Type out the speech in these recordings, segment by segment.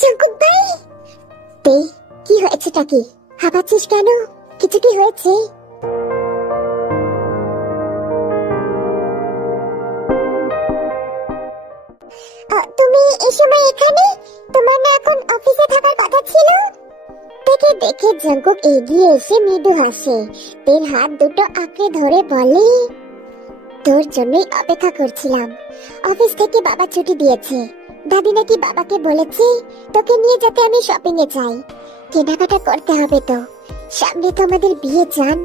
Jungkook ভাই, তে কি হয়েছেটা কি? হাঁপাচ্ছিস কেন? কিছু কি হয়েছে? তুমি এই সময় এখানে? তোমার না এখন অফিসে থাকার কথা ছিল? দেখে দেখে জাঙ্কুক এগিয়ে এসে মৃদু হাসে, তের হাত দুটো আঁকড়ে ধরে বলে, তোর জন্যই অপেক্ষা করছিলাম। অফিস থেকে বাবা ছুটি দিয়েছে। দাদি নাকি বাবাকে বলেছে তোকে নিয়ে যেতে আমি শপিং এ যাই। কেনাকাটা করতে হবে তো, সামনে তো আমাদের বিয়ে। জান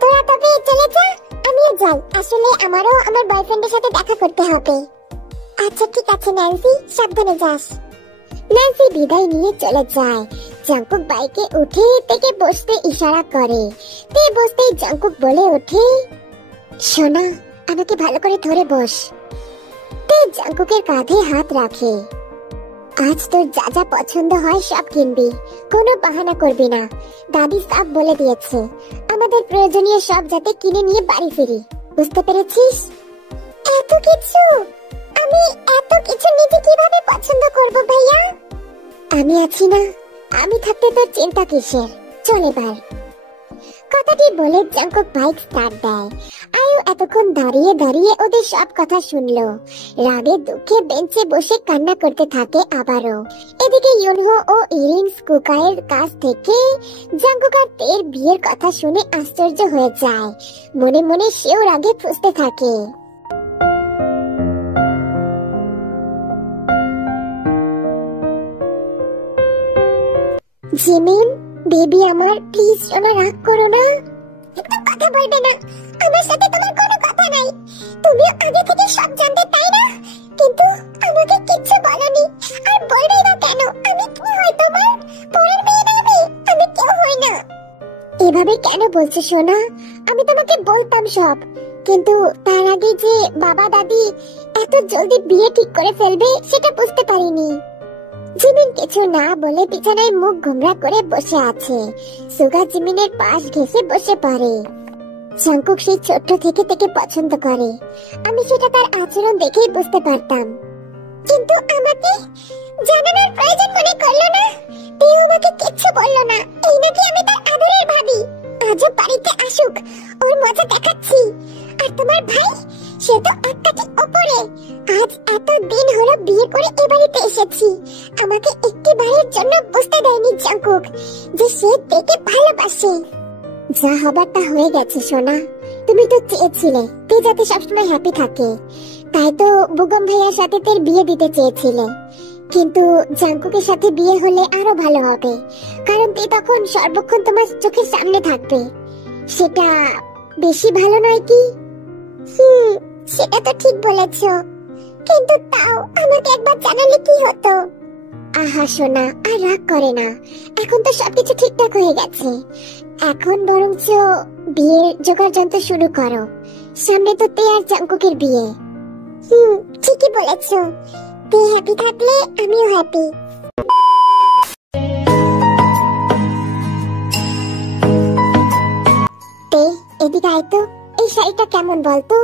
তোরা তবে চলে যা, আমিও যাই। আসলে আমারও আমার বয়ফ্রেন্ডের সাথে দেখা করতে হবে। আচ্ছা ঠিক আছে ন্যান্সি, সাবধানে যাস। ন্যান্সি বিদায় নিয়ে চলে যায়। জাঙ্কুক বাইকে উঠে তেকে বসতে ইশারা করে। তে বসতেই জাঙ্কুক বলে ওঠে, সোনা আমাকে ভালো করে ধরে বস। তে জাঙ্কুকের কাঁধে হাত রাখে। আজ তোর যা যা পছন্দ হয় সব কিনবি, কোনো বাহানা করবি না। দাদি সব বলে দিয়েছে আমাদের প্রয়োজনীয় সব যাতে কিনে নিয়ে বাড়ি ফিরি, বুঝতে পেরেছিস? এত কিছু? আমি এত কিছু নিজে কিভাবে পছন্দ করব ভাইয়া? আমি আছি না, আমি থাকতে তোর চিন্তা কিসের? চল এবার। কথাটি বলে জাঙ্কুক বাইক স্টার্ট দেয়। আয়ু এতক্ষণ দাঁড়িয়ে দাঁড়িয়ে ওদের সব কথা শুনলো। রাগে দুঃখে বেঞ্চে বসে কান্না করতে থাকে আবারও। এদিকে ইউনহো ও ইরিন স্কুকায়ের কাছ থেকে জাঙ্কুক আর তের বিয়ের কথা শুনে আশ্চর্য হয়ে যায়। মনে মনে সেও রাগে ফুঁসতে থাকে। জিমিন বেবি আমার, প্লিজ সোনা রাগ করো না। একটু কথা বলবে না? আমার সাথে তোমার কোনো কথা নাই। তুমিও আগে থেকে সব জানতে, তাই না? কিন্তু আমাকে কিচ্ছু বলনি, আর বলবে না কেন? আমি কি হই তোমার? পরের মেয়ে না আমি কেউ হই না। এভাবে কেন বলছো সোনা? আমি তোমাকে বলতাম সব, কিন্তু তার আগে যে বাবা দাদি এত জলদি বিয়ে ঠিক করে ফেলবে সেটা বুঝতে পারিনি। জিমিন কিছু না বলে বিছানায় মুখ গোমরা করে বসে আছে। সুগা জিমিনের পাশ ঘেঁষে বসে পড়ে। জাঙ্কুক সেই ছোট্ট থেকে থেকে পছন্দ করে, আমি সেটা তার আচরণ দেখেই বুঝতে পারতাম। কিন্তু আমাকে জানানোর প্রয়োজন মনে করলো না। তেও আমাকে কিচ্ছু বললো না। এই নাকি আমি তার আদরের ভাবি। আজও বাড়িতে আসুক, ওর মজা দেখাচ্ছি। আর তোমার ভাই, সে তো আত্মাকে ওপরে। আজ এত দিন হলো বিয়ে করে এ বাড়িতে এসেছি, আমাকে একটিবারের জন্য বুঝতে দেয়নি জাঙ্কুক যে সে তেকে ভালোবাসে। যা হবার তা হয়ে গেছে সোনা। তুমি তো চেয়েছিলে তে যাতে সবসময় হ্যাপি থাকে, তাই তো বুগম ভাইয়ার সাথে তের বিয়ে দিতে চেয়েছিলে। কিন্তু জাঙ্কুকের সাথে বিয়ে হলে আরো ভালো হবে, কারণ তে তখন সর্বক্ষণ তোমার চোখের সামনে থাকবে। সেটা বেশি ভালো নয় কি? সেটা তো ঠিক বলেছো, কিন্তু তাও আমাকে একবার জানালে কি হতো? আহা সোনা, আর রাগ করে না। এখন তো সবকিছু ঠিকঠাক হয়ে গেছে। এখন বরঞ্চ বিয়ের জোগাড় যন্ত্র শুরু করো। সামনে তো তে আর জাঙ্কুকের বিয়ে। ঠিকই বলেছো। তে হ্যাপি থাকলে আমিও হ্যাপি। তে এদিকে আয় তো, এই শাড়িটা কেমন বলতো?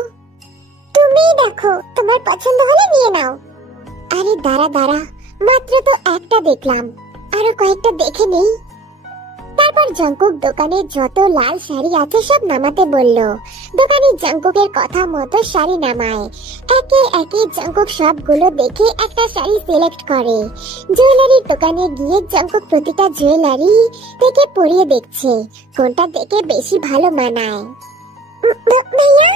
তুমি দেখো, তোমার পছন্দ হলে নিয়ে নাও। আরে দাঁড়া দাঁড়া, মাত্র তো একটা দেখলাম, আরো কয়েকটা দেখে নেই। তারপর জাঙ্কুক দোকানে যত লাল শাড়ি আছে সব নামাতে বলল। দোকানি জাঙ্কুকের কথা মতো শাড়ি নামায়। একে একে জাঙ্কুক সবগুলো দেখে একটা শাড়ি সিলেক্ট করে। জুয়েলারির দোকানে গিয়ে জাঙ্কুক প্রতিটা জুয়েলারি থেকে পরিয়ে দেখছে কোনটা দেখে বেশি ভালো মানায়। ভাইয়া,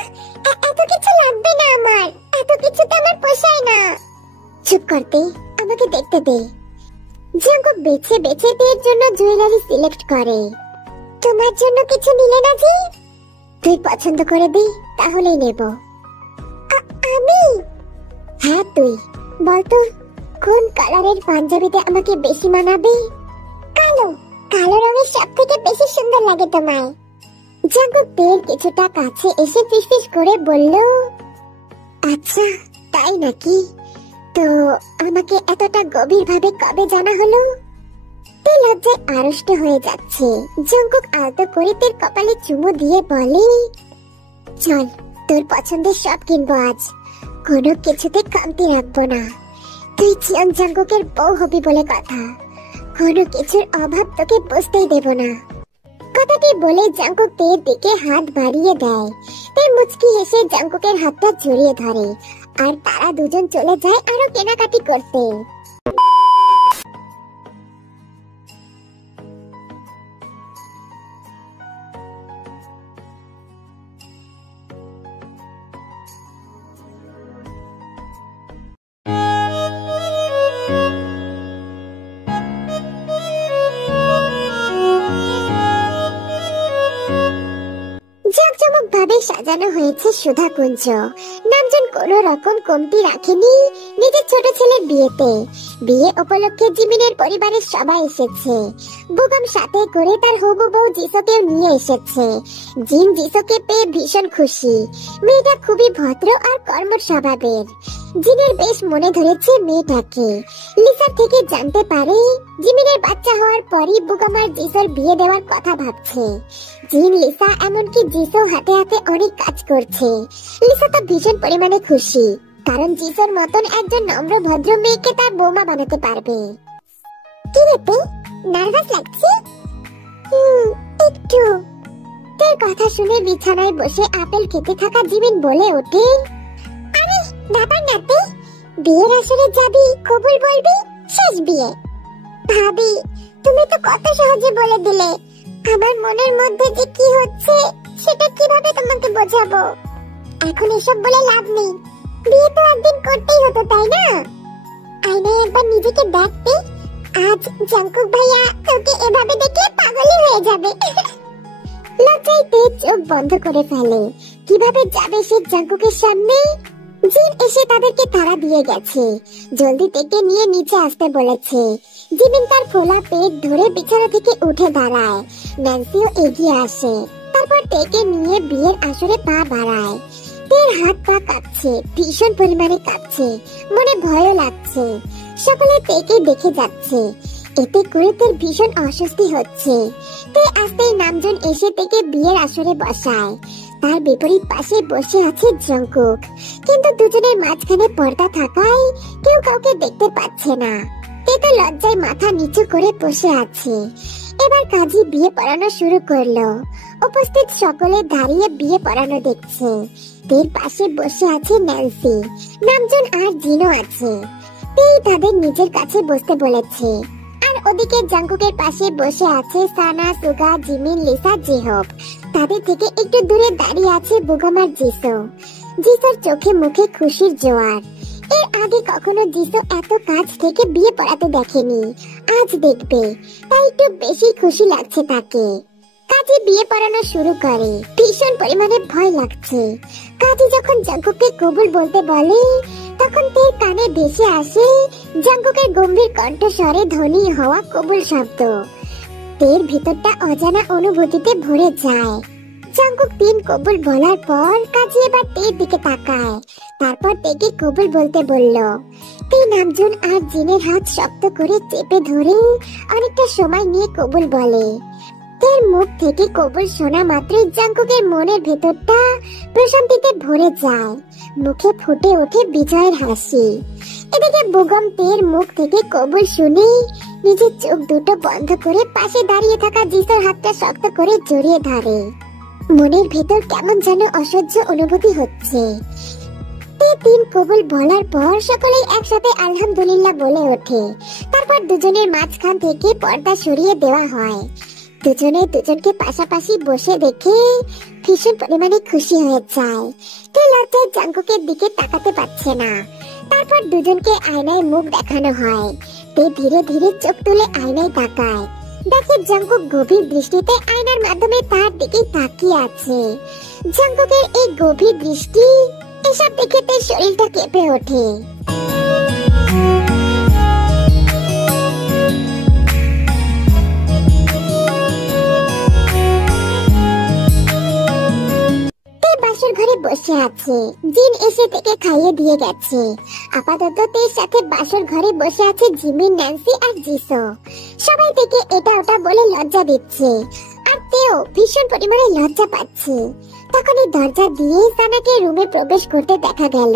এত কিছু লাগবে না আমার, এত কিছু তো আমার পোষায় না। চুপ করতে, আমাকে দেখতে দে। জাঙ্কুক বেছে বেছে তের জন্য জুয়েলারি সিলেক্ট করে। তোমার জন্য কিছু নিলে না জি? তুই পছন্দ করে দে, তাহলেই নেব। আমি? হ্যাঁ তুই। বলতো কোন কালারের পাঞ্জাবিতে আমাকে বেশি মানাবে? কালো, কালো রঙের সব থেকে বেশি সুন্দর লাগে তোমায়। জাঙ্কুক তের কিছুটা কাছে এসে ফিসফিস করে বলল, আচ্ছা তাই নাকি? তো আমাকে এতটা গভীর ভাবে কবে জানা হলো? তে লজ্জায় আড়ষ্ট হয়ে যাচ্ছে। জাঙ্কুক আলতো করে তের কপালে চুমু দিয়ে বলে, চল তোর পছন্দের সব কিনবো আজ, কোনো কিছুতে কমতি রাখবো না। তুই চিয়ং জাঙ্কুকের বউ হবি বলে কথা, কোনো কিছুর অভাব তোকে বুঝতেই দেব না। কথাটি বলে জাঙ্কুক তের দিকে হাত বাড়িয়ে দেয়। তে মুচকি হেসে জাঙ্কুকের হাতটা জড়িয়ে ধরে আর তারা দুজন চলে যায় আরো কেনাকাটি করতে। জাঁকজমক ভাবে সাজানো হয়েছে সুধাকুঞ্জ। নামজন কোনো রকম কমতি রাখেনি নিজের ছোট ছেলের বিয়েতে। বিয়ে উপলক্ষে জিমিনের পরিবারের সবাই এসেছে। বুগম সাথে করে তার হবু বউ জিসোকেও নিয়ে এসেছে। জিন জিসোকে পেয়ে ভীষণ খুশি। মেয়েটা খুবই ভদ্র আর কর্মঠ স্বভাবের। জিনের বেশ মনে ধরেছে মেয়েটাকে। লিসার থেকে জানতে পারে জিমিনের বাচ্চা হওয়ার পরই বুগম আর জিসোর বিয়ে দেওয়ার কথা ভাবছে। জিন, লিসা এমনকি জিসো হাতে হাতে অনেক কাজ করছে। লিসা তো ভীষণ পরিমাণে খুশি, কারণ জিসোর মতন একজন নম্র ভদ্র মেয়েকে তার বৌমা বানাতে পারবে। কি রে, নার্ভাস লাগছে? একটু। তোর কথা শুনে বিছানায় বসে আপেল খেতে থাকা জিমিন বলে ওঠে, আরে ব্যাপার না তে, বিয়ের আসরে যাবি, কবুল বলবি, শেষ বিয়ে। ভাবি, তুমি তো কত সহজে বলে দিলে। আমার মনের মধ্যে যে কি হচ্ছে সেটা কিভাবে তোমাকে বোঝাবো? এখন এসব বলে লাভ নেই, বিয়ে তো একদিন করতেই হতো, তাই না? আয়নায় একবার নিজেকে দেখতে, আজ জাঙ্কুক ভাইয়া তোকে এভাবে দেখে পাগলই হয়ে যাবে। লজ্জায় তে চোখ বন্ধ করে ফেলে। কিভাবে যাবে সে জাঙ্কুকের সামনে? জিন এসে তাদেরকে তাড়া দিয়ে গেছে। জলদি তেকে নিয়ে নিচে আসতে বলেছে। জিমিন তার ফোলা পেট ধরে বিছানা থেকে উঠে দাঁড়ায়। ন্যান্সিও এগিয়ে আসে। তারপর তেকে নিয়ে বিয়ের আসরে পা বাড়ায়। তের হাত পা কাঁপছে, ভীষণ পরিমাণে কাঁপছে, মনে ভয়ও লাগছে। সকলে তেকে দেখে যাচ্ছে, এতে করে তের ভীষণ অস্বস্তি হচ্ছে। তে আসতেই নামজন এসে তেকে বিয়ের আসরে বসায়। তার বিপরীত পাশে বসে আছে জাঙ্কুক, কিন্তু দুজনের মাঝখানে পর্দা থাকায় কেউ কাউকে দেখতে পাচ্ছে না। তে তো লজ্জায় মাথা নিচু করে বসে আছে। এবার কাজী বিয়ে পড়ানো শুরু করলো। উপস্থিত সকলে দাঁড়িয়ে বিয়ে পড়ানো দেখছে। তের পাশে বসে আছে ন্যান্সি, নামজন আর জিনও আছে। তেই তাদের নিজের কাছে বসতে বলেছে। আর ওদিকে জাঙ্কুকের পাশে বসে আছে সানা, সুগা, জিমিন, লিসা, জিহব। তাদের থেকে একটু দূরে দাঁড়িয়ে আছে বুগম আর জিসো। জিসোর চোখে মুখে খুশির জোয়ার। এর আগে কখনো জিসো এত কাছ থেকে বিয়ে পড়াতে দেখেনি, আজ দেখবে, তাই একটু বেশি খুশি লাগছে তাকে। কাজী বিয়ে পড়ানো শুরু করে। ভীষণ পরিমাণে ভয় লাগছে। কাজী যখন জাঙ্কুককে কবুল বলতে বলে, তখন তের কানে ভেসে আসে জাঙ্কুকের গম্ভীর কণ্ঠস্বরে ধ্বনি হওয়া কবুল শব্দ। তের ভিতরটা অজানা অনুভূতিতে ভরে যায়। জাঙ্কুক 3 কবুল বলার পর কাজী এবার তের দিকে তাকায়। তারপর তেকে কবুল বলতে বলল। তে নামজন আর জিনের হাত শক্ত করে চেপে ধরে অনেকটা সময় নিয়ে কবুল বলে। তের মুখ থেকে কবুল শোনা মাত্রই জাঙ্কুকের মনের ভেতরটা প্রশান্তিতে ভরে যায়। মুখে ফুটে ওঠে বিজয়ের হাসি। এদিকে বুগম তের মুখ থেকে কবুল শুনে নিজের চোখ দুটো বন্ধ করে পাশে দাঁড়িয়ে থাকা জিসোর হাতটা শক্ত করে জড়িয়ে ধরে। মনের ভেতর কেমন যেন অসহ্য অনুভূতি হচ্ছে। 3 কবুল বলার পর সকলেই একসাথে আলহামদুলিল্লাহ বলে ওঠে। তারপর দুজনের মাঝখান থেকে পর্দা সরিয়ে দেওয়া হয়। দুজনে দুজনকে পাশাপাশি বসে দেখে ভীষণ পরিমাণে খুশি হয়ে যায়। কেউ লজ্জায় জাঙ্কুকের দিকে তাকাতে পারছে না। তারপর দুজনকে আয়নায় মুখ দেখানো হয়। তে ধীরে ধীরে চোখ তুলে আয়নায় তাকায়। দেখে জাঙ্কুক গভীর দৃষ্টিতে আয়নার মাধ্যমে তার দিকে তাকিয়ে আছে। জাঙ্কুকের এই গভীর দৃষ্টি, এসব দেখে তার শরীরটা কেঁপে ওঠে। বাসর ঘরে বসে আছে। জিন এসে থেকে খাইয়ে দিয়ে গেছে। আপাতত তের সাথে বাসর ঘরে বসে আছে জিমিন, ন্যান্সি আর জিসো। সবাই থেকে এটা ওটা বলে লজ্জা দিচ্ছে, আর তেও ভীষণ পরিমাণে লজ্জা পাচ্ছে। তখনই দরজা দিয়ে সানাকে রুমে প্রবেশ করতে দেখা গেল।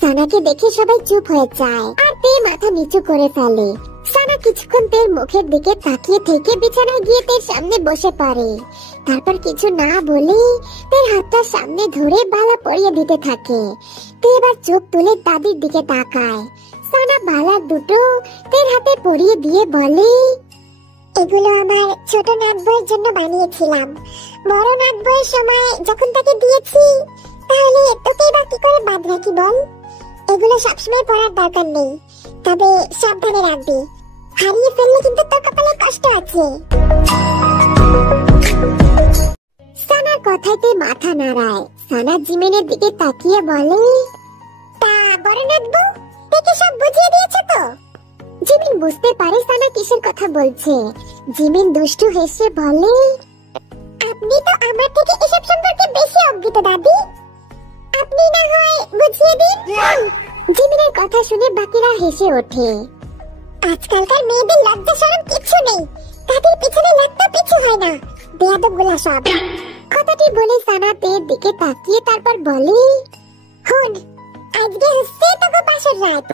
সানাকে দেখে সবাই চুপ হয়ে যায়, আর তে মাথা নিচু করে ফেলে। সানা কিছুক্ষণ তের মুখের দিকে তাকিয়ে থেকে বিছানায় গিয়ে তের সামনে বসে পড়ে। তারপর কিছু না বলে তের হাতটা সামনে ধরে বালা পরিয়ে দিতে থাকে। তে এবার চোখ তুলে দাদির দিকে তাকায়। সানা বালা দুটো তের হাতে পরিয়ে দিয়ে বলে, এগুলো আমার ছোট নাতবইয়ের জন্য বানিয়েছিলাম। বড় নাতবইয়ের সময় যখন তাকে দিয়েছি, তাহলে তোকে এবার কি করে বাদ রাখি বল? এগুলো সবসময় পরার দরকার নেই, তবে সাবধানে রাখবি। হারিয়ে ফেললে কিন্তু তোর কপালে কষ্ট আছে। সানার কথাতে মাথা নাড়ায়। সানা জিমিনের দিকে তাকিয়ে বলে, তা বড় নাতবু, তোকে সব বুঝিয়ে দিয়েছে তো? জিমিন বুঝতে পারে সানা কিসের কথা বলছে। জিমিন দুষ্টু হেসে বলে, আপনি তো আমার থেকে এসব সম্পর্কে বেশি অজ্ঞাত দাদি, আপনি না হয় বুঝিয়ে দিন। জিমিনের কথা শুনে বাকিরা হেসে ওঠে। আজকালকার মেয়েদের লজ্জা শরম কিচ্ছু নেই, তাদের পিছনে লাগতে পিছু হয় না, বেয়াদবগুলা সব। কথাটি বলে সানা তের দিকে তাকিয়ে তারপর বলে, হুন, আজকে হচ্ছে তোকে পাশের রাত।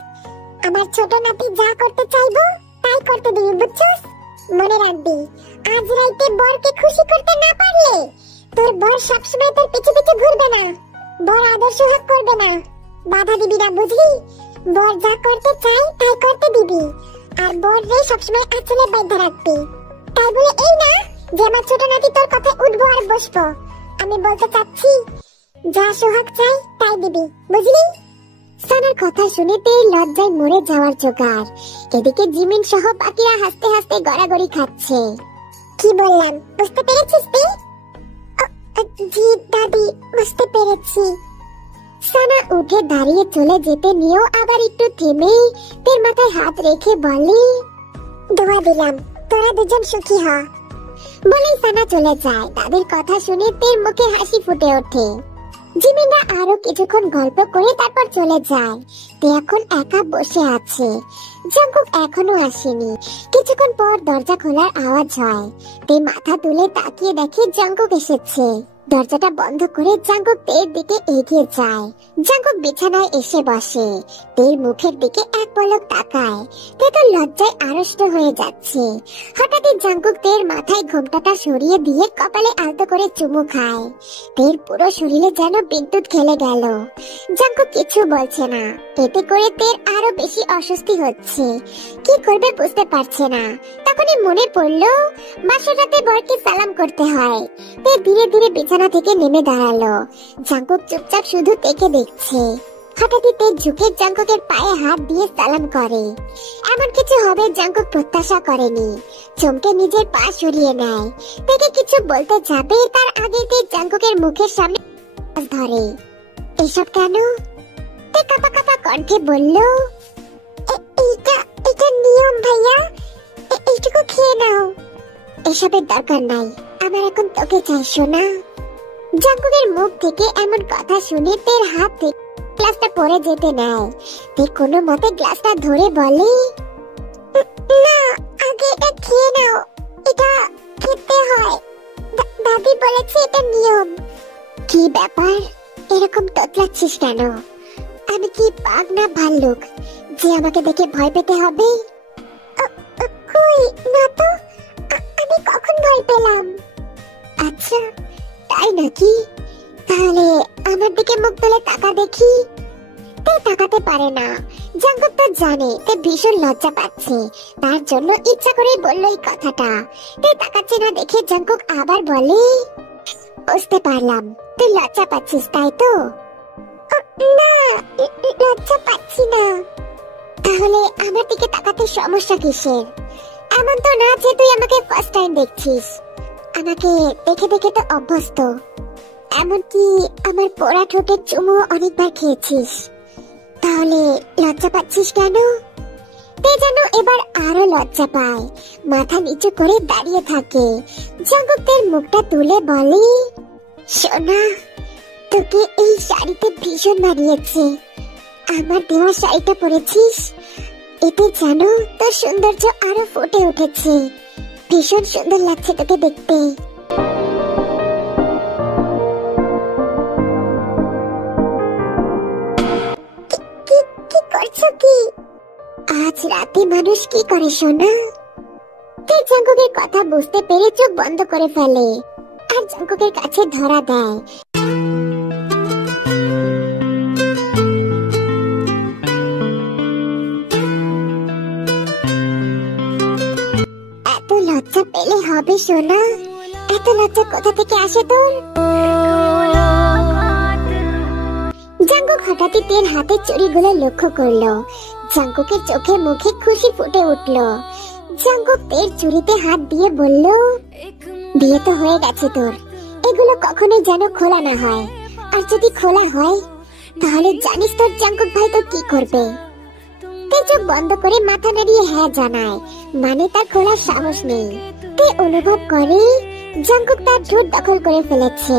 আমার ছোট নাতি যা করতে চাইবো তাই করতে দিবি, বুঝছিস? মনে রাখবি, আজ রাইতে বরকে খুশি করতে না পারলে তোর বর সবসময় তোর পিছু পিছু ঘুরবে না, বর আদর্শ হোক করবে না, বাধা দিবি না, বুঝলি? বর যা করতে চাই তাই করতে দিবি, আর বর রে সবসময় আঁচলে বাঁধা রাখবি। তাই বলে এই না যে আমার ছোট নাতি তোর কথায় উঠবো আর বসবো। আমি বলতে চাচ্ছি, যা সোহাগ চাই তাই দিবি, বুঝলি? সানার কথা শুনে তে লজ্জায় মরে যাওয়ার জোগাড়। এদিকে জিমিন সহ বাকিরা হাসতে হাসতে গড়াগড়ি খাচ্ছে। কি বললাম বুঝতে পেরেছিস তুই? জি দাদি, বুঝতে পেরেছি। সানা উঠে দাঁড়িয়ে চলে যেতে নিয়েও আবার একটু থেমে তের মাথায় হাত রেখে বলে, দোয়া দিলাম তোরা দুজন সুখী হ। বলেই সানা চলে যায়। তাদের কথা শুনে তের মুখে হাসি ফুটে ওঠে। জিমিনরা আরো কিছুক্ষণ গল্প করে তারপর চলে যায়। তে এখন একা বসে আছে। জাঙ্কুক এখনো আসেনি। কিছুক্ষণ পর দরজা খোলার আওয়াজ হয়। তে মাথা তুলে তাকিয়ে দেখে জাঙ্কুক এসেছে। দরজাটা বন্ধ করে জাঙ্কুক তের দিকে এগিয়ে যায়। জাঙ্কুক বিছানায় এসে বসে। তের মুখের দিকে এক পলক তাকায়। তে তো লজ্জায় আড়ষ্ট হয়ে যাচ্ছে। হঠাৎই জাঙ্কুক তের মাথায় ঘোমটাটা সরিয়ে দিয়ে কপালে আলতো করে চুমু খায়। তের পুরো শরীরে যেন বিদ্যুৎ খেলে গেল। জাঙ্কুক কিছু বলছে না। এতে করে তের আরো বেশি অস্বস্তি হচ্ছে। কি করবে বুঝতে পারছে না। তখনই মনে পড়লো বাসার রাতে বরকে সালাম করতে হয়। তে ধীরে ধীরে বিছানা থেকে নেমে দাঁড়ালো। জাঙ্কুক চুপচাপ শুধু তেকে দেখছে। হঠাৎই তে ঝুঁকে জাঙ্কুকের পায়ে হাত দিয়ে সালাম করে। এমন কিছু হবে জাঙ্কুক প্রত্যাশা করেনি। চমকে নিজের পা সরিয়ে নেয়। তেকে কিছু বলতে যাবে তার আগে তে জাঙ্কুকের মুখের সামনে ধরে। এসব কেন? তে কাঁপা কাঁপা কণ্ঠে বলল, এটা নিয়ম ভাইয়া, এইটুকু খেয়ে নাও। এসবের দরকার নাই, আমার এখন তোকে চাই সোনা। জাঙ্কুকের মুখ থেকে এমন কথা শুনে তের হাত থেকে গ্লাসটা পড়ে যেতে নেয়। তে কোনো মতে গ্লাসটা ধরে বলে, না, আগে এটা খেয়ে নাও, এটা খেতে হয়, দাদি বলেছে এটা নিয়ম। কি ব্যাপার, এরকম তোতলাচ্ছিস কেন? আমি কি বাঘ না ভাল্লুক যে আমাকে দেখে ভয় পেতে হবে? কই না তো, আমি কখন ভয় পেলাম? আচ্ছা তাই নাকি? তাহলে আমার দিকে মুখ তুলে তাকা দেখি। তে তাকাতে পারে না। জাঙ্কুক তো জানে তে ভীষণ লজ্জা পাচ্ছে। তার জন্য ইচ্ছা করে বলল এই কথাটা। তে তাকাচ্ছে না দেখে জাঙ্কুক আবার বলে, বুঝতে পারলাম তুই লজ্জা পাচ্ছিস তাই তো? না, লজ্জা পাচ্ছি না। তাহলে আমার দিকে তাকাতে সমস্যা কিসের? এমন তো না যে তুই আমাকে ফার্স্ট টাইম দেখছিস। আমাকে দেখে দেখে তো অভ্যস্ত। এমনকি আমার পোড়া ঠোঁটের চুমু অনেকবার খেয়েছিস। তাহলে লজ্জা পাচ্ছিস কেন? তে যেন এবার আরো লজ্জা পায়। মাথা নিচু করে দাঁড়িয়ে থাকে। জাঙ্কুকের মুখটা তুলে বলে, সোনা, তোকে এই শাড়িতে ভীষণ মানিয়েছে। আমার দেওয়া শাড়িটা পরেছিস, এতে যেন তোর সৌন্দর্য আরো ফুটে উঠেছে। ভীষণ সুন্দর লাগছে তোকে দেখতে। কি করছো কি? মেয়ে মানুষ কি করে সোনা? তে জাঙ্কুকের কথা বুঝতে পেরে চোখ বন্ধ করে ফেলে আর জাঙ্কুকের কাছে ধরা দেয়। এত লজ্জা পেলে হবে সোনা? এত লজ্জা কোথা থেকে আসে তোর? জাঙ্কুক হঠাৎই তের হাতের চুড়িগুলো লক্ষ্য করলো। জাঙ্কুকের চোখে মুখে খুশি ফুটে উঠলো। জাঙ্কুক তের চুড়িতে হাত দিয়ে বলল, বিয়ে তো হয়ে গেছে তোর, এগুলো কখনোই যেন খোলা না হয়। আর যদি খোলা হয় তাহলে জানিস তোর জাঙ্কুক ভাই তো কি করবে? তে চোখ বন্ধ করে মাথা নাড়িয়ে হ্যাঁ জানায়, মানে তার খোলার সাহস নেই। তে অনুভব করে জাঙ্কুক তার ঠোঁট দখল করে ফেলেছে।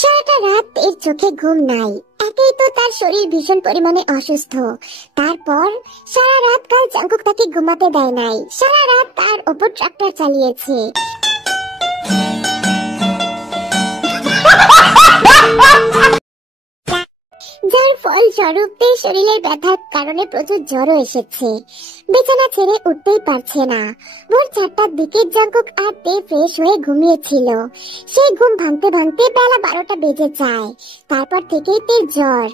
সারাটা রাত এর চোখে ঘুম নাই। একেই তো তার শরীর ভীষণ পরিমাণে অসুস্থ, তারপর সারা রাত কাল জাঙ্কুক তাকে ঘুমাতে দেয় নাই। সারা রাত তার ওপর ট্রাক্টর চালিয়েছে। যার ফলস্বরূপ তের শরীরের ব্যথার কারণে প্রচুর জ্বরও এসেছে। বিছানা ছেড়ে উঠতেই পারছে না। ভোর 4টার দিকে জাঙ্কুক আর তে ফ্রেশ হয়ে ঘুমিয়েছিল। সেই ঘুম ভাঙতে ভাঙতে বেলা 12টা বেজে যায়। তারপর থেকেই তের জ্বর।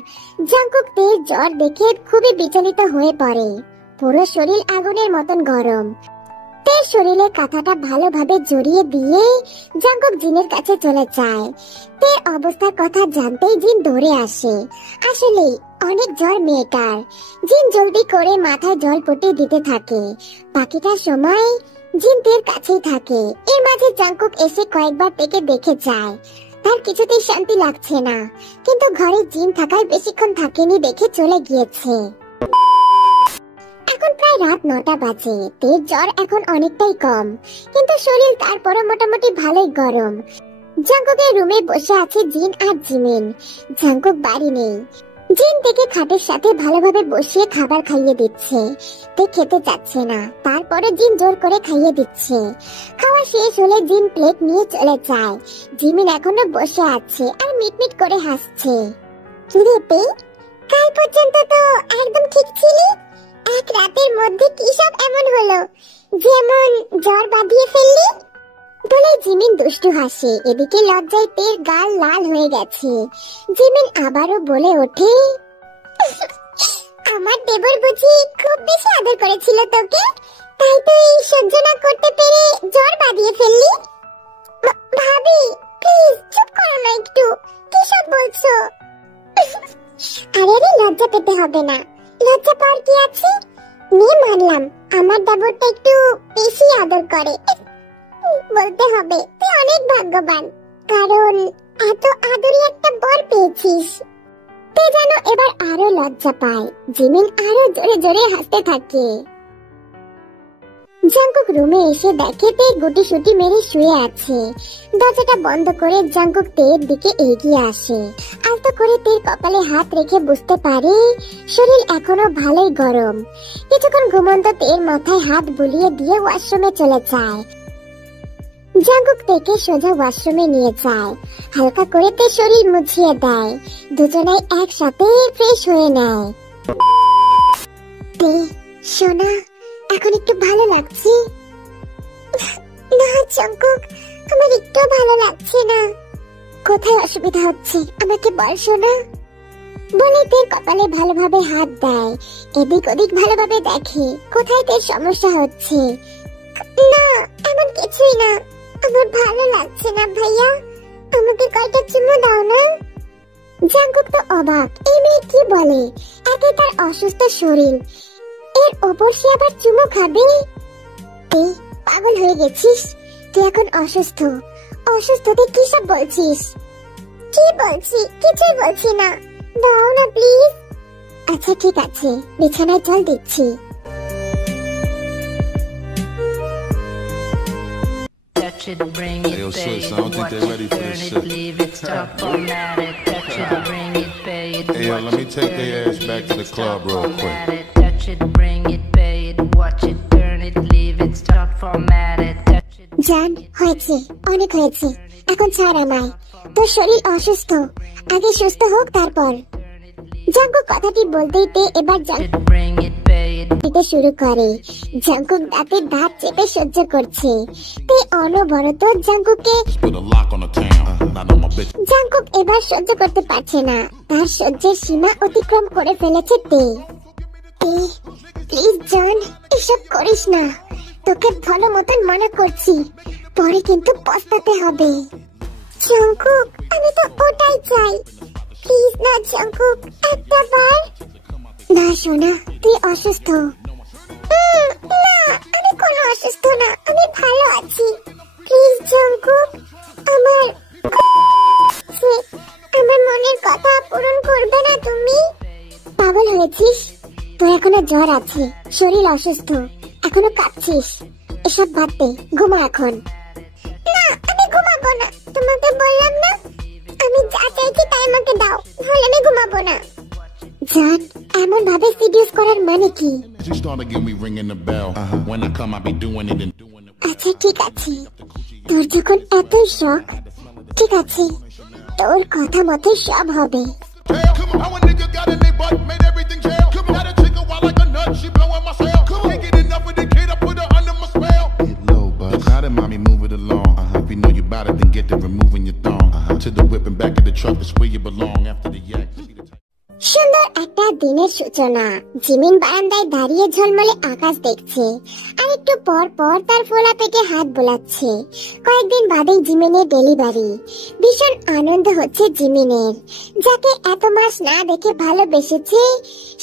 জাঙ্কুক তের জ্বর দেখে খুবই বিচলিত হয়ে পড়ে। পুরো শরীর আগুনের মতন গরম। তের শরীরে কাঁথাটা ভালোভাবে জড়িয়ে দিয়ে জাঙ্কুক জিনের কাছে চলে যায়। তের অবস্থার কথা জানতেই জিন দৌড়ে আসে। আসলে অনেক জ্বর মেয়েটার। জিন জলদি করে মাথায় জল পট্টি দিতে থাকে। বাকিটা সময় জিন তের কাছেই থাকে। এর মাঝে জাঙ্কুক এসে কয়েকবার তেকে দেখে যায়। তার কিছুতেই শান্তি লাগছে না, কিন্তু ঘরে জিন থাকায় বেশিক্ষণ থাকেনি দেখে চলে গিয়েছে। এখন প্রায় রাত 9টা বাজে। তের জ্বর এখন অনেকটাই কম, কিন্তু শরীর তারপরে মোটামুটি ভালোই গরম। জাঙ্কুকের রুমে বসে আছে জিন আর জিমিন। জাঙ্কুক বাড়ি নেই। জিন থেকে খাটের সাথে ভালোভাবে বসিয়ে খাবার খাইয়ে দিচ্ছে। তে খেতে চাচ্ছে না, তারপরে জিন জোর করে খাইয়ে দিচ্ছে। খাওয়া শেষ হলে জিন প্লেট নিয়ে চলে যায়। জিমিন এখনো বসে আছে আর মিটমিট করে হাসছে। কিরে তে, কাল পর্যন্ত তো একদম ঠিক ছিলি, এক রাতের মধ্যে কি সব এমন হলো যেমন জ্বর বাঁধিয়ে ফেললি? বলে জিমিন দুষ্টু হাসে। এদিকে লজ্জায় তের গাল লাল হয়ে গেছে। জিমিন আবারও বলে ওঠে, আমার দেবর বুঝি খুব বেশি আদর করেছিল তোকে, তাই তো এই সহ্য না করতে পেরে জ্বর বাঁধিয়ে ফেললি? ভাবি প্লিজ চুপ করো না একটু, কি সব বলছো? আরে লজ্জা পেতে হবে না, লজ্জা পাওয়ার কি আছে? মেয়ে মানলাম আমার দেবরটা একটু বেশি আদর করে। বলতে হবে তুই অনেক ভাগ্যবান, কারণ এত আদরি একটা বর পেয়েছিস। তে যেন এবার আরো লজ্জা পায়। জিমিন আরো জোরে জোরে হাসতে থাকে। জাঙ্কুক রুমে এসে দেখে তে গুটি সুটি মেরে শুয়ে আছে। দরজাটা বন্ধ করে জাঙ্কুক তের দিকে এগিয়ে আসে। আলতো করে তের কপালে হাত রেখে বুঝতে পারে শরীর এখনো ভালোই গরম। কিছুক্ষণ ঘুমন্ত তের মাথায় হাত বুলিয়ে দিয়ে ওয়াশরুমে চলে যায়। জাঙ্কুক তেকে সোজা ওয়াশরুমে নিয়ে যায়। হালকা করে তে শরীর মুছিয়ে দেয়। দুজনেই একসাথে ফ্রেশ হয়ে নেয়। তে সোনা, এখন একটু ভালো লাগছে? না জাঙ্কুক, আমার একটু ভালো লাগছে না। কোথায় অসুবিধা হচ্ছে আমাকে বল সোনা। বলে তের কপালে ভালোভাবে হাত দেয়। এদিক ওদিক ভালোভাবে দেখে কোথায় তের সমস্যা হচ্ছে। না এমন কিছুই না, আমার ভালো লাগছে না ভাইয়া, আমাকে কয়টা চুমু দাও না। জাঙ্কুক তো অবাক, এই মেয়ে কি বলে? একে তার অসুস্থ শরীর, এর ওপর সে আবার চুমু খাবে? তুই পাগল হয়ে গেছিস? তুই এখন অসুস্থ, অসুস্থতে কি সব বলছিস? কি বলছি? কিছুই বলছি না, দাও না প্লিজ। আচ্ছা ঠিক আছে, বিছানায় জল দিচ্ছি। touch it, bring it, pay it, watch it, turn it, leave it, stop, format it, touch it, bring it, pay it, watch it, Hey, let me take their ass back to the club real quick. touch it, bring it, pay it, watch it, turn it, leave it, stop, format it, touch it. জান, হয়েছে, অনেক হয়েছে, এখন ছাড় আমায়। তোর শরীর অসুস্থ, আগে সুস্থ হোক তারপর। জাঙ্কুক কথাটি বলতেই তে এবার দিতে শুরু করে। জাঙ্কুক দাঁতে দাঁত চেপে সহ্য করছে। তে অনবরত জাঙ্কুককে জাঙ্কুক এবার সহ্য করতে পারছে না, তার সহ্যের সীমা অতিক্রম করে ফেলেছে তে। প্লিজ জন, এসব করিস না, তোকে ভালো মতন মনে করছি, পরে কিন্তু পস্তাতে হবে। জাঙ্কুক, আমি তো ওটাই চাই, প্লিজ না জাঙ্কুক, একটা বার। না সোনা, তুই অসুস্থ। না, আমি কোনো অসুস্থ না, আমি ভালো আছি। প্লিজ জাঙ্কুক, আমার মনের কথা পূরণ করবে না তুমি? পাগল হয়েছিস? তোর এখনো জ্বর আছে, শরীর অসুস্থ, এখনো কাঁপছিস, এসব বাদ দে, ঘুমা এখন। না, আমি ঘুমাবো না, তোমাকে বললাম না, আমি যা চাইছি তাই আমাকে দাও, তাহলে আমি ঘুমাবো না। জান, এমন ভাবে সিরিয়াস করার মানে কি? আচ্ছা ঠিক আছে, তোর যখন এতই শখ, ঠিক আছে, তোর কথা মতো সব হবে। Mommy, move it along. If you know you bout it, then get to removing your thong. To the whip and back of the truck, that's where you belong. After the yak. সুন্দর একটা দিনের সূচনা। Jimin বারান্দায় দাঁড়িয়ে ঝলমলে আকাশ দেখছে, আর একটু পর পর তার ফোলা পেটে হাত বোলাচ্ছে। কয়েকদিন বাদেই জিমিনের ডেলিভারি। ভীষণ আনন্দ হচ্ছে জিমিনের, যাকে এত মাস না দেখে ভালোবেসেছে,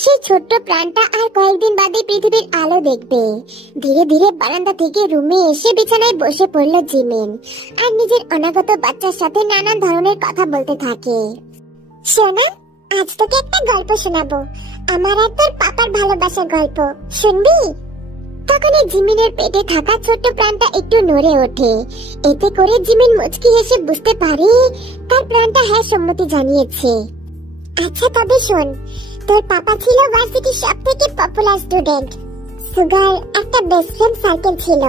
সেই ছোট্ট প্রাণটা আর কয়েকদিন বাদে পৃথিবীর আলো দেখবে। ধীরে ধীরে বারান্দা থেকে রুমে এসে বিছানায় বসে পড়ল জিমিন, আর নিজের অনাগত বাচ্চার সাথে নানান ধরনের কথা বলতে থাকে। শোনা, আজ তোকে একটা গল্প শোনাবো, আমার আর তোর পাপার ভালোবাসার গল্প, শুনবি? তখনই জিমিনের পেটে থাকা ছোট্ট প্রাণটা একটু নড়ে ওঠে। এতে করে জিমিন মুচকি হেসে বুঝতে পারে তার প্রাণটা হ্যাঁ সম্মতি জানিয়েছে। আচ্ছা তবে শোন, তোর পাপা ছিল ভার্সিটির সব থেকে পপুলার স্টুডেন্ট। সুগার একটা বেস্ট ফ্রেন্ড সার্কেল ছিল,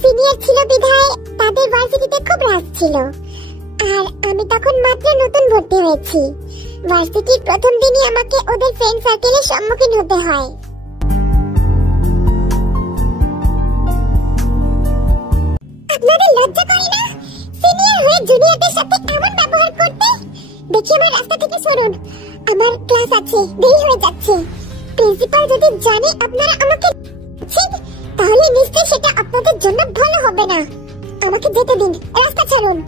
সিনিয়র ছিল বিধায় তাদের ভার্সিটিতে খুব রাশ ছিল। আর আমি তখন মাত্র নতুন ভর্তি হয়েছি। ভার্সিটির প্রথম দিনই আমাকে ওদের ফ্রেন্ড সার্কেলের সম্মুখীন হতে হয়। আপনাদের লজ্জা করে না সিনিয়র হয়ে জুনিয়রদের সাথে এমন ব্যবহার করতে? দেখি আমার রাস্তা থেকে সরুন, আমার ক্লাস আছে, দেরি হয়ে যাচ্ছে। প্রিন্সিপাল যদি জানে আপনারা আমাকে তাহলে নিশ্চয়ই সেটা আপনাদের জন্য ভালো হবে না। আমাকে যেতে দিন, রাস্তা ছাড়ুন।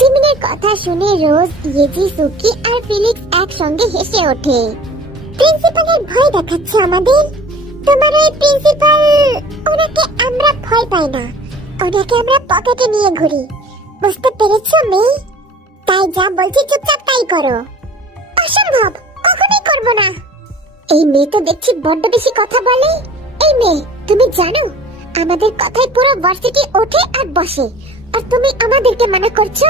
জিমিনের কথা শুনে রোজ, ইয়েজি, সুকি আর ফিলিক্স একসঙ্গে হেসে ওঠে। প্রিন্সিপালের ভয় দেখাচ্ছে আমাদের? তোমার ওই প্রিন্সিপাল, ওনাকে আমরা ভয় পাই না, ওনাকে আমরা পকেটে নিয়ে ঘুরি, বুঝতে পেরেছো মেয়ে? তাই যা বলছি চুপচাপ তাই করো। অসম্ভব, কখনোই করবো না। এই মেয়ে তো দেখছি বড্ড বেশি কথা বলে। এই মেয়ে, তুমি জানো আমাদের কথায় পুরো ভার্সিটি ওঠে আর বসে, আর তুমি আমাদেরকে মানা করছো?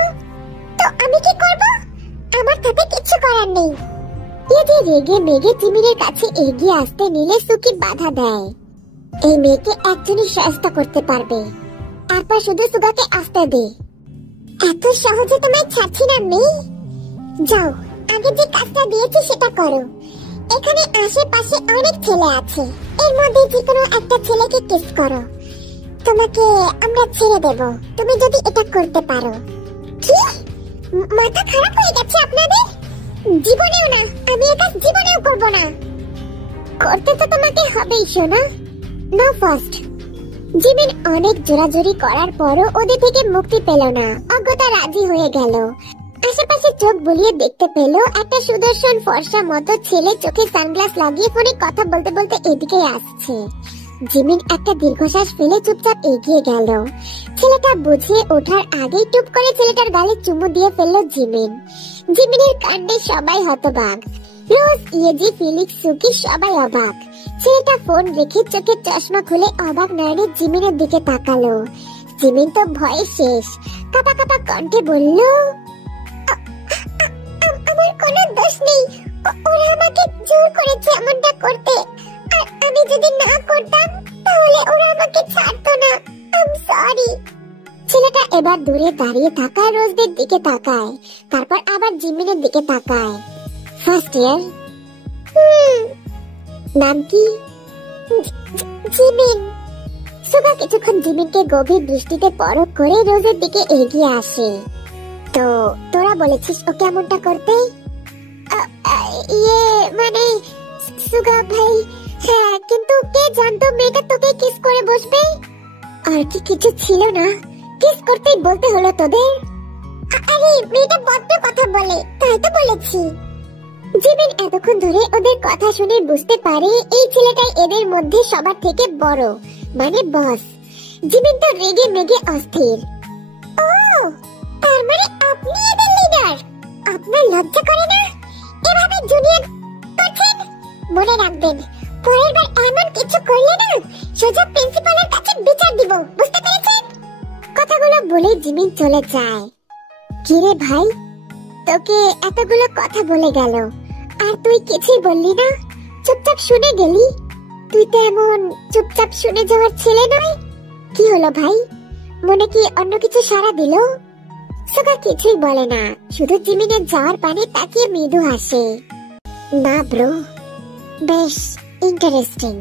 তো আমি কি করব? আমার তাতে কিছু করার নেই। ইয়েজি রেগে মেগে জিমিনের কাছে এগিয়ে আসতে নিলে সুকি বাধা দেয়। এই মেয়েকে একজনই সহায়তা করতে পারবে, তারপর শুধু সুগাকে আসতে দে। এত সহজে তোমায় ছাড়ছি না মেয়ে, যাও আগে যে কাজটা দিয়েছি সেটা করো। এখানে আশেপাশে অনেক ছেলে আছে, এর মধ্যে যে কোনো একটা ছেলেকে কিস করো, তোমাকে আমরা ছেড়ে দেব তুমি যদি এটা করতে পারো। কি মাথা খারাপ হয়ে গেছে আপনাদের? জীবনেও না, আমি এটা জীবনেও করব না। করতে তো তোমাকে হবেই সোনা। No first. জিমিন অনেক জোরাজুরি করার পরও ওদের থেকে মুক্তি পেল না। অজ্ঞতা রাজি হয়ে গেল। আশেপাশে চোখ বুলিয়ে দেখতে পেল একটা সুদর্শন ফর্সা মতো ছেলে চোখে সানগ্লাস লাগিয়ে ফোনে কথা বলতে বলতে এদিকে আসছে। জিমিন একটা দীর্ঘশ্বাস ফেলে চুপচাপ এগিয়ে গেল। ছেলেটা বুঝে ওঠার আগেই টুপ করে ছেলেটার গালে চুমু দিয়ে ফেললো জিমিন। জিমিনের কাণ্ডে সবাই হতবাক। রোজ, ইয়েজি, ফিলিক্স, সুকি সবাই অবাক। ছেলেটা ফোন রেখে চোখে চশমা খুলে অবাক নয়নে জিমিনের দিকে তাকালো। জিমিন তো ভয়ে শেষ, কাঁপা কাঁপা কণ্ঠে বলল, আমার কোনো দোষ নেই, ওরা আমাকে জোর করেছে এমনটা করতে, আর আমি যদি না করতাম তাহলে ওরা আমাকে ছাড়তো না। I sorry. ছেলেটা এবার দূরে দাঁড়িয়ে থাকা রোজদের দিকে তাকায়, তারপর আবার জিমিনের দিকে তাকায়। First year? নাম কি? জিমিন। সুগা কিছুক্ষণ জিমিনকে গভীর দৃষ্টিতে পরখ করে রোজের দিকে এগিয়ে আসে। তো তোরা বলেছিস ওকে এমনটা করতে? ইয়ে মানে সুগা ভাই, হ্যাঁ, কিন্তু কে জানতো মেয়েটা তোকে কিস করে বসবে? আর কি কিছু ছিল না? কিস করতেই বলতে হলো তোদের? আরে মেয়েটা বড্ড কথা বলে, তাই তো বলেছি। জিমিন এতক্ষণ ধরে ওদের কথা শুনে বুঝতে পারে এই ছেলেটাই এদের মধ্যে সবার থেকে বড়, মানে বস। জিমিন তো রেগে মেগে অস্থির। ও, তার মানে আপনি এদের লিডার? আপনার লজ্জা করে না এভাবে জুনিয়র করছেন? মনে রাখবেন, পরের বার এমন কিছু করলে না সোজা প্রিন্সিপালের কাছে বিচার দিব, বুঝতে পেরেছেন? কথাগুলো বলে জিমিন চলে যায়। কিরে ভাই, তোকে এতগুলো কথা বলে গেল আর তুই কিছুই বললি না, চুপচাপ শুনে গেলি? তুই তো এমন চুপচাপ শুনে যাওয়ার ছেলে নয়। কি হলো ভাই, মনে কি অন্য কিছু সাড়া দিল? সুগা কিছুই বলে না, শুধু জিমিনের যাওয়ার পানে তাকিয়ে মৃদু হাসে। না ব্রো, বেশ ইন্টারেস্টিং।